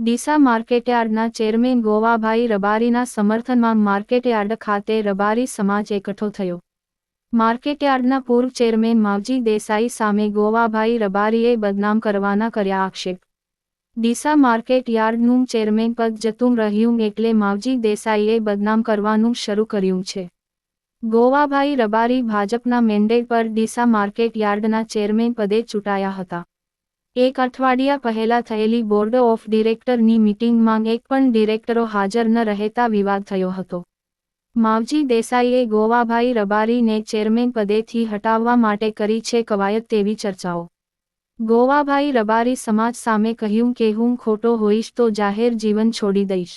Deesa માર્કેટયાર્ડના chairman Govabhai રબારીના સમર્થનમાં market yard ખાતે રબારી સમાજ એકઠો થયો. માર્કેટયાર્ડના પૂર્વ ચેરમેન માવજી દેસાઈ સામે ગોવાભાઈ રબારીએ બદનામ કરવાના કર્યા આક્ષેપ. ડીસા માર્કેટ યાર્ડનું ચેરમેન પદ જતું રહ્યું એટલે માવજી દેસાઈએ બદનામ કરવાનું શરૂ કર્યું છે. ગોવાભાઈ રબારી ભાજપના મેન્ડેટ પર ડીસા માર્કેટ યાર્ડના ચેરમેન પદે ચૂંટાયા હતા. એક અઠવાડિયા પહેલા થયેલી બોર્ડ ઓફ ડિરેક્ટરની મિટિંગમાં એક પણ ડિરેક્ટરો હાજર ન રહેતા વિવાદ થયો હતો. માવજી દેસાઈએ ગોવાભાઈ રબારીને ચેરમેન પદેથી હટાવવા માટે કરી છે કવાયત તેવી ચર્ચાઓ. ગોવાભાઈ રબારી સમાજ સામે કહ્યું કે હું ખોટો હોઈશ તો જાહેર જીવન છોડી દઈશ.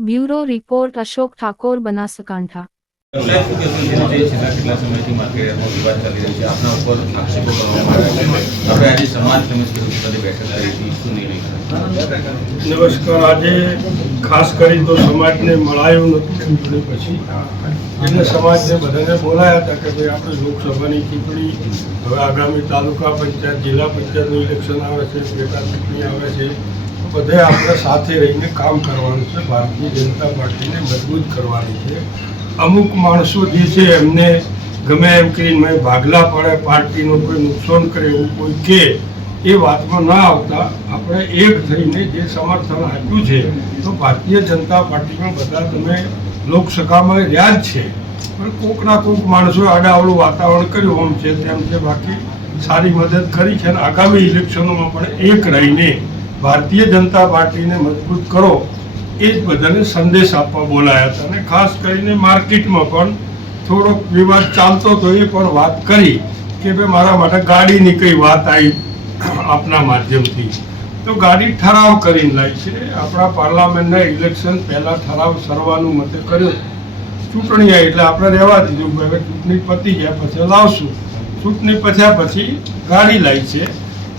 Bureau report Ashok Thakor, Banaskantha? નમસ્કાર. આજે ખાસ કરી તો સમાજને મળાયું નથી. પછી એટલે સમાજને બધાને બોલાયા હતા કે ભાઈ આપણે લોકસભાની ચૂંટણી, હવે આગામી તાલુકા પંચાયત, જિલ્લા પંચાયતનું ઇલેક્શન આવે છે, પેટા ચૂંટણી આવે છે બધે આપણે સાથે રહીને કામ કરવાનું છે, ભારતીય જનતા પાર્ટીને મજબૂત કરવાની છે. અમુક માણસો જે છે એમને ગમે એમ કરીને ભાગલા પડે, પાર્ટીનું કોઈ નુકસાન કરે એવું કોઈ કે, એ વાતમાં ના આવતા, આપણે એક થઈને જે સમર્થન આપ્યું છે, તો ભારતીય જનતા પાર્ટીમાં બધા તમે લોકસભામાં રહ્યા છે. પણ કોકના કોક માણસોએ આડાવડું વાતાવરણ કર્યું આમ છે, તેમ છે બાકી સારી મદદ કરી છે અને આગામી ઇલેક્શનોમાં પણ એક રહીને ભારતીય જનતા પાર્ટીને મજબૂત કરો, એ જ બધાને સંદેશ આપવા બોલાયા હતા. અને ખાસ કરીને માર્કેટમાં પણ થોડોક વિવાદ ચાલતો હતો, એ પણ વાત કરી કે ભાઈ મારા માટે ગાડીની કઈ વાત આવી આપના માધ્યમથી. તો ગાડી ઠરાવ કરીને લાવી છે. આપણા પાર્લામેન્ટના ઇલેક્શન પહેલાં ઠરાવ સરવાનું મતે કર્યો. ચૂંટણી આવી એટલે આપણે રહેવા દીધું. હવે ચૂંટણી પતી ગયા પછી લાવશું. ચૂંટણી પત્યા પછી ગાડી લાવી છે.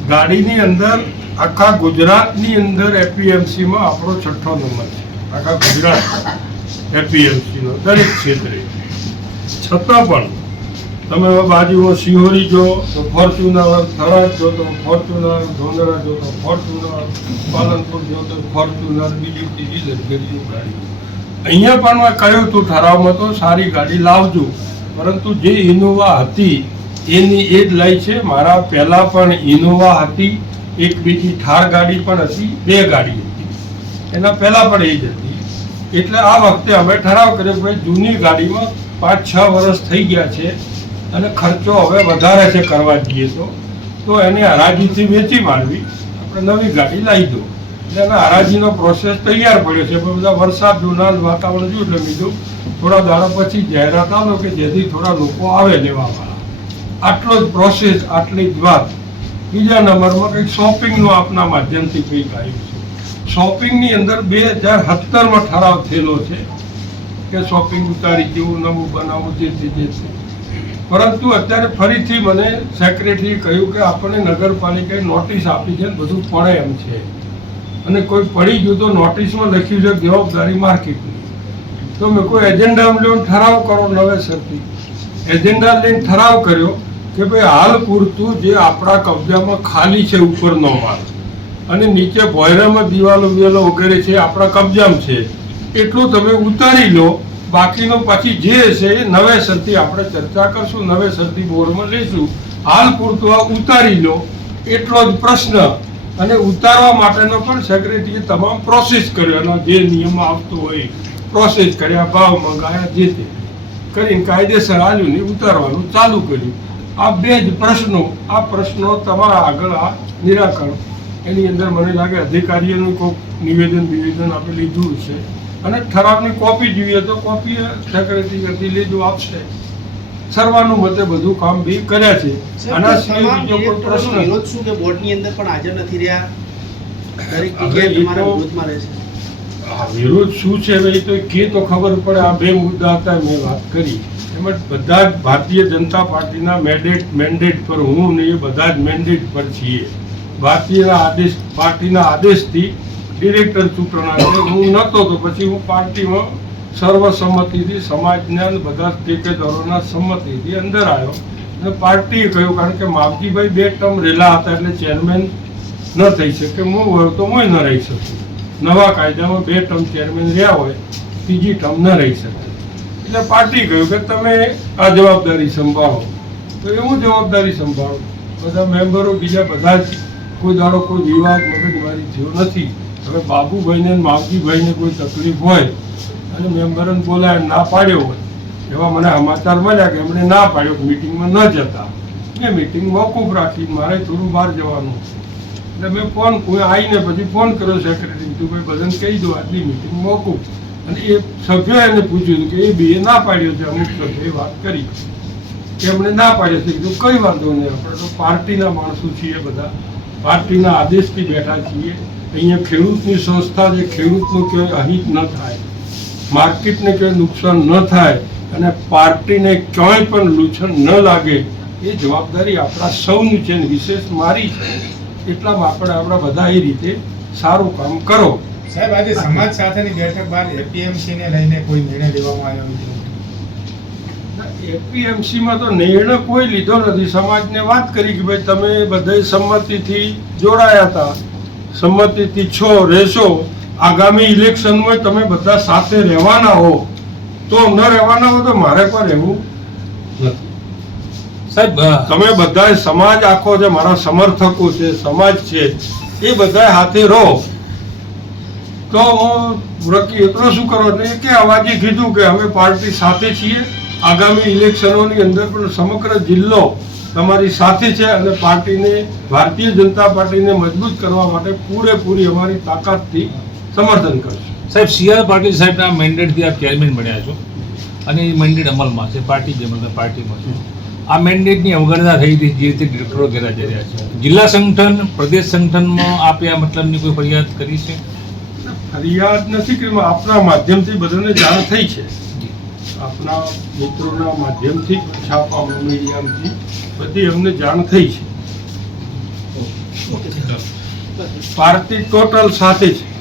ગાડીની અંદર આખા ગુજરાતની અંદર એપીએમસીમાં આપણો છઠ્ઠો નંબર છે. આખા ગુજરાત એપીએમસીનો દરેક ક્ષેત્રે. છતાં પણ તમે બાજુમાં સિહોરી જો, તો ફોર્ચ્યુનર થરાદ જો, તો ફોર્ચ્યુનર ધોંગરા જો, તો ફોર્ચ્યુનર, પાલનપુર જો, તો ફોર્ચ્યુનર, બીજી ત્રીજી ગાડી. અહીંયા પણ મેં કહ્યું તું, ઠરાવમાં તો સારી ગાડી લાવજો. પરંતુ જે ઇનોવા હતી, એની એ જ લઈ છે. મારા પહેલાં પણ ઇનોવા હતી. એક બીજી ઠાર ગાડી પણ હતી. બે ગાડી હતી. એના પહેલાં પણ એ જ હતી. એટલે આ વખતે અમે ઠરાવ કર્યો ભાઈ જૂની ગાડીમાં પાંચ છ વર્ષ થઈ ગયા છે. અને ખર્ચો હવે વધારે છે કરવા જઈએ તો. તો એને હરાજીથી વેચી મારવી. આપણે નવી ગાડી લાવી દો. એટલે હવે હરાજીનો પ્રોસેસ તૈયાર પડ્યો છે. પણ બધા વરસાદ જૂના વાતાવરણ જોયું એટલે બીજું થોડા દાડા પછી જાહેરાત આવે કે જેથી થોડા લોકો આવે લેવાવાળા આટલો જ પ્રોસેસ આટલી જ વાત. બીજા નંબરમાં કંઈક શોપિંગનું આપના માધ્યમથી કંઈક આવ્યું છે. શોપિંગની અંદર બે હજાર સત્તરમાં ઠરાવ થયેલો છે કે શોપિંગ ઉતારી જેવું, નવું બનાવવું, જે તે જે છે. પરંતુ અત્યારે ફરીથી મને સેક્રેટરીએ કહ્યું કે આપણને નગરપાલિકાએ નોટિસ આપી છે બધું પડે એમ છે. અને કોઈ પડી ગયું તો નોટિસમાં લખ્યું છે જવાબદારી માર્કેટની. તો મેં કોઈ એજન્ડા લઈને ઠરાવ કરો નવેસરથી એજન્ડા લઈને ઠરાવ કર્યો કે ભાઈ હાલ પૂરતું જે આપણા કબજામાં ખાલી છે ઉપરનો માલ અને નીચે ભોયરામાં દિવાલો વિવાલો વગેરે છે આપણા કબજામાં છે. એટલું તમે ઉતારી લો બાકીનો પછી જે હશે એ નવેસરથી આપણે ચર્ચા કરશું નવેસરથી બોરમાં લઈશું. હાલ પૂરતું આ ઉતારી લો. એટલો જ પ્રશ્ન. અને ઉતારવા માટેનો પણ સેક્રેટરીએ તમામ પ્રોસેસ કર્યો. અને જે નિયમ આવતો હોય પ્રોસેસ કર્યા ભાવ મંગાયા જે તે. કરીને કાયદેસર આવ્યું ઉતારવાનું ચાલુ કર્યું. આ બે જ પ્રશ્નો, આ પ્રશ્નો તમારા આગળ આ નિરાકરણ. એની અંદર મને લાગે અધિકારીઓનું કોઈક નિવેદન નિવેદન આપણે લીધું છે અને ઠરાવની કોપી જોઈએ તો કોપી સેક્રેટરી લીધું આપશે. સર્વાનુમતે બધું કામ બી કર્યા છે. આના સિવાય બીજો કોઈ પ્રશ્ન વિરોધ શું કે બોર્ડની અંદર પણ હાજર નથી રહ્યા? દરેક જગ્યાએ તમારા વિરોધમાં રહે છે. આ વિરોધ શું છે એ તો કે તો ખબર પડે. આ બે મુદ્દા હતા મેં વાત કરી. એમાં બધા જ ભારતીય જનતા પાર્ટીના મેન્ડેટ મેન્ડેટ પર હું ને એ બધા જ મેન્ડેટ પર છીએ. ભારતીય આદેશ પાર્ટીના આદેશથી ડિરેક્ટર ચૂંટણા છે. હું નહોતો તો પછી હું પાર્ટીમાં સર્વસંમતિથી સમાજના બધા ઠેકેદારોના સંમતિથી અંદર આવ્યો. અને પાર્ટીએ કહ્યું, કારણ કે માવજીભાઈ બે ટર્મ રહેલા હતા એટલે ચેરમેન ન થઈ શકે. હું હોય તો હું ન રહી શકું. નવા કાયદામાં બે ટર્મ ચેરમેન રહ્યા હોય, ત્રીજી ટર્મ ન રહી શકે. એટલે પાર્ટી કહ્યું કે તમે આ જવાબદારી સંભાળો. તો એ હું જવાબદારી સંભાળું? બધા મેમ્બરો બીજા બધા જ, કોઈ દાડો કોઈ વિવાદ મગજમારી થયો નથી. હવે બાબુભાઈને માવજીભાઈને કોઈ તકલીફ હોય અને મેમ્બરને બોલાય ના પાડ્યો હોય, એવા મને સમાચાર મળ્યા કે એમણે ના પાડ્યો મિટિંગમાં ન જતા. એ મિટિંગ મોકૂફ રાખી, મારે થોડું બહાર જવાનું એટલે મેં ફોન આવીને પછી ફોન કર્યો સેક્રેટરી તું ભાઈ બધાને કહી દો, આજની મિટિંગ મોકૂફ અને એ સભ્યોએ એને પૂછ્યું કે એ બીએ ના પાડ્યો છે, અમુક સભ્યોએ વાત કરી. એમણે ના પાડ્યો છે, કીધું, કઈ વાંધો નહીં, આપણે તો પાર્ટીના માણસો છીએ બધા. પાર્ટીના આદેશથી બેઠા છીએ. અહીંયા ખેડૂતની સંસ્થા જે ખેડૂતનું કોઈ અહિત ન થાય માર્કેટને કોઈ નુકસાન ન થાય અને પાર્ટીને ક્યાંય પણ લૂછણ ન લાગે એ જવાબદારી આપણા સૌની છે ને વિશેષ મારી છે. એટલામાં આપણે આપણા બધા એ રીતે સારું કામ કરો. સાહેબ આજે સમાજ સાથેની બેઠક બાદ એપીએમસી ને લઈને કોઈ નિર્ણય લેવામાં આવ્યો નથી? એપીએમસીમાં તો નિર્ણય કોઈ લીધો નથી. સમાજને વાત કરી કે ભાઈ તમે બધા સંમતિથી જોડાયા હતા. સંમતિથી છો રહેશો. આગામી ઇલેક્શનમાં તમે બધા સાથે રહેવાના હો. તો ન રહેવાના હો તો મારે પણ રહેવું નથી. સાહેબ તમે બધા સમાજ આખો છે મારા સમર્થકો છે સમાજ છે એ બધા હાથે રહો. તો હું રકી એટલો શું કરો? એટલે કે અવાજે કીધું કે અમે પાર્ટી સાથે છીએ. આગામી ઇલેક્શનોની અંદર પણ સમગ્ર જિલ્લો તમારી સાથે છે અને પાર્ટીને ભારતીય જનતા પાર્ટીને મજબૂત કરવા માટે પૂરેપૂરી અમારી તાકાતથી સમર્થન કરશું. સાહેબ સી આર પાટીલ સાહેબના મેન્ડેટથી આપ ચેરમેન બન્યા છો અને એ મેન્ડેટ અમલમાં છે પાર્ટી જે મતલબ પાર્ટીમાં છે. આ મેન્ડેટની અવગણના થઈ હતી જે રીતે ડિરેક્ટરો ગેરહાજર રહ્યા છે. જિલ્લા સંગઠન પ્રદેશ સંગઠનમાં આપે આ મતલબની કોઈ ફરિયાદ કરી છે? ફરિયાદ નથી કે આપના માધ્યમથી બધાને જાણ થઈ છે. આપના મિત્રોના માધ્યમથી છાપામાં મીડિયામાંથી બધી અમને જાણ થઈ છે. પાર્ટી ટોટલ સાથે છે